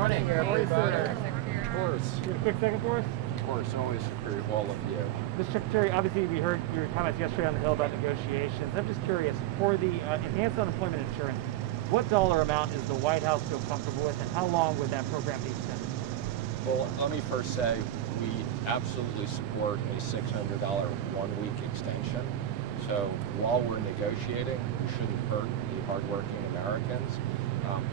morning, everybody. Of course. You have a quick second for us? Of course, always for all of you. Mr. Secretary, obviously we heard your comments yesterday on the Hill about negotiations. I'm just curious, for the enhanced unemployment insurance, what dollar amount is the White House feel comfortable with, and how long would that program be extended? Well, let me first say we absolutely support a $600 one-week extension. So while we're negotiating, we shouldn't hurt the hardworking Americans.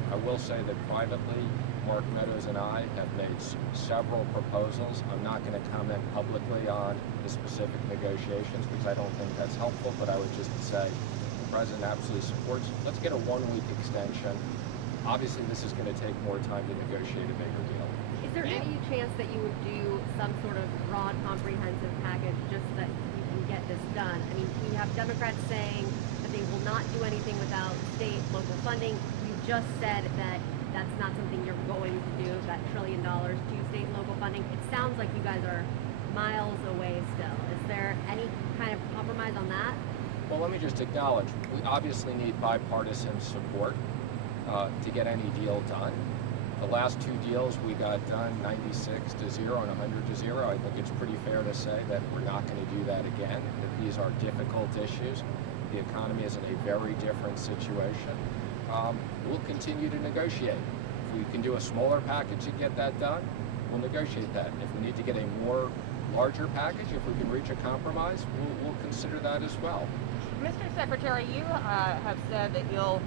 I will say that privately, Mark Meadows and I have made several proposals. I'm not going to comment publicly on the specific negotiations because I don't think that's helpful, but I would just say the President absolutely supports. Let's get a one-week extension. Obviously, this is going to take more time to negotiate a bigger deal. Is there any chance that you would do some sort of broad, comprehensive package just so that you can get this done? I mean, we have Democrats saying that they will not do anything without state, local funding. You just said that that's not something you're going to do, that $1 trillion to state and local funding. It sounds like you guys are miles away still. Is there any kind of compromise on that? Well, let me just acknowledge, we obviously need bipartisan support to get any deal done. The last two deals we got done 96 to 0 and 100 to 0. I think it's pretty fair to say that we're not going to do that again, that these are difficult issues. The economy is in a very different situation. We'll continue to negotiate. If we can do a smaller package to get that done, we'll negotiate that. If we need to get a more larger package, if we can reach a compromise, we'll consider that as well. Mr. Secretary, you have said that you'll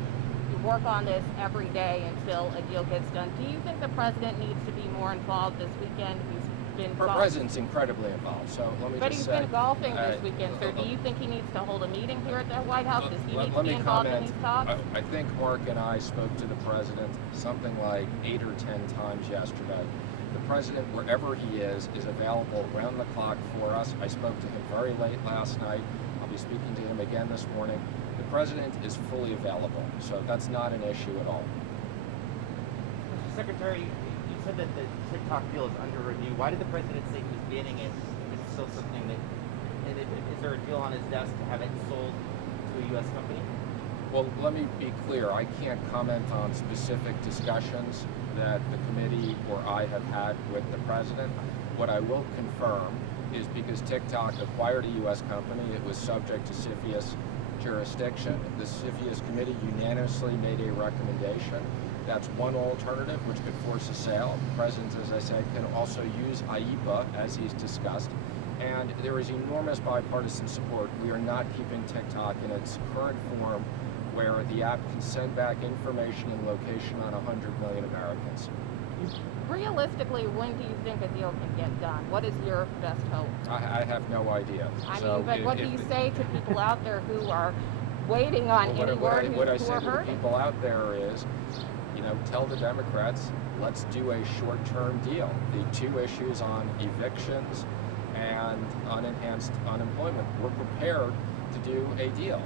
work on this every day until a deal gets done. Do you think the president needs to be more involved this weekend? He's been The president's incredibly involved, so let me but just he's say. been golfing this weekend, so do you think he needs to hold a meeting here at the White House? Does he need to be involved in these talks? I think Mark and I spoke to the president something like 8 or 10 times yesterday. The president, wherever he is available round the clock for us. I spoke to him very late last night. I'll be speaking to him again this morning. The president is fully available, so that's not an issue at all. Mr. Secretary, you said that the TikTok deal is under review. Why did the president say he was banning it if it's still something that, and is there a deal on his desk to have it sold to a U.S. company? Well, let me be clear. I can't comment on specific discussions that the committee or I have had with the president. What I will confirm is because TikTok acquired a U.S. company, it was subject to CFIUS jurisdiction. The CFIUS committee unanimously made a recommendation. That's one alternative which could force a sale. The president, as I said, can also use IEPA as he's discussed. And there is enormous bipartisan support. We are not keeping TikTok in its current form where the app can send back information and location on 100 million Americans. Realistically, when do you think a deal can get done? What is your best hope? I have no idea. I mean, but what do you say to people out there who are waiting on any word What I who say are to the hurting? people out there is, tell the Democrats, let's do a short-term deal. The two issues on evictions and on enhanced unemployment. We're prepared to do a deal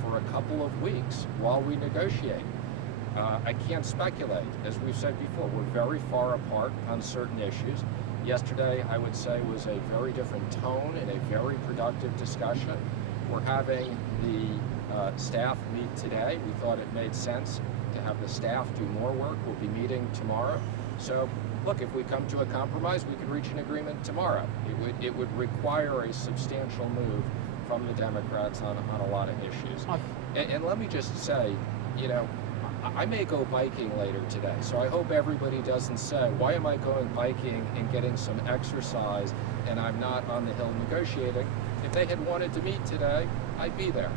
for a couple of weeks while we negotiate. I can't speculate. As we've said before, we're very far apart on certain issues. Yesterday, I would say, was a very different tone and a very productive discussion. We're having the staff meet today. We thought it made sense to have the staff do more work. We'll be meeting tomorrow. So, look, if we come to a compromise, we could reach an agreement tomorrow. It would require a substantial move from the Democrats on a lot of issues. And let me just say, I may go biking later today, so I hope everybody doesn't say, why am I going biking and getting some exercise and I'm not on the Hill negotiating? If they had wanted to meet today, I'd be there.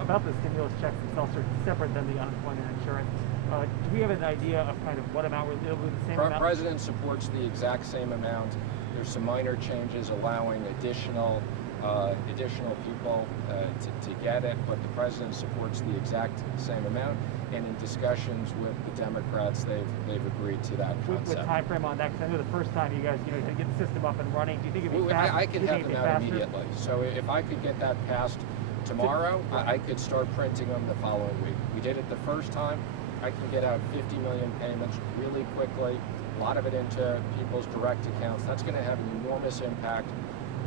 About the stimulus checks themselves are separate than the unemployment insurance. Do we have an idea of kind of what amount it'll be the same amount? The president supports the exact same amount. There's some minor changes allowing additional people to get it, but the president supports the exact same amount. And in discussions with the Democrats, they've agreed to that concept. With time frame on that, because I know the first time you guys, to get the system up and running, do you think it'd be faster? I could have them out immediately. So if I could get that passed tomorrow, I could start printing them the following week. We did it the first time. I can get out 50 million payments really quickly, a lot of it into people's direct accounts. That's going to have an enormous impact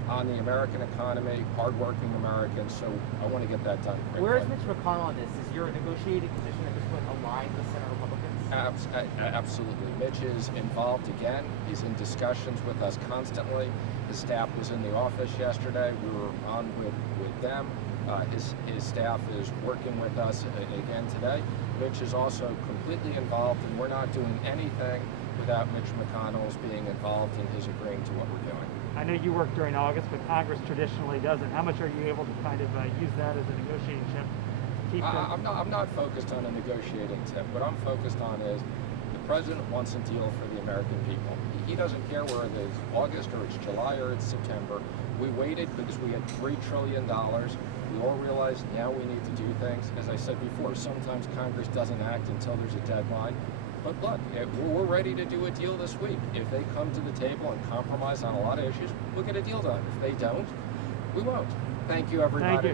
on the American economy, hardworking Americans, so I want to get that done quickly. Where is Mitch McConnell on this? Is your negotiating position at this point aligned with Senate Republicans? Absolutely. Mitch is involved again. He's in discussions with us constantly. His staff was in the office yesterday. We were on with them. His staff is working with us again today. Mitch is also completely involved, and we're not doing anything without Mitch McConnell's being involved and his agreeing to what we're doing. I know you work during August, but Congress traditionally doesn't. How much are you able to kind of use that as a negotiating chip? I'm not focused on a negotiating tip. What I'm focused on is the president wants a deal for the American people. He doesn't care whether it's August or it's July or it's September. We waited because we had $3 trillion. We all realize now we need to do things. As I said before, sometimes Congress doesn't act until there's a deadline. But look, we're ready to do a deal this week. If they come to the table and compromise on a lot of issues, we'll get a deal done. If they don't, we won't. Thank you, everybody. Thank you.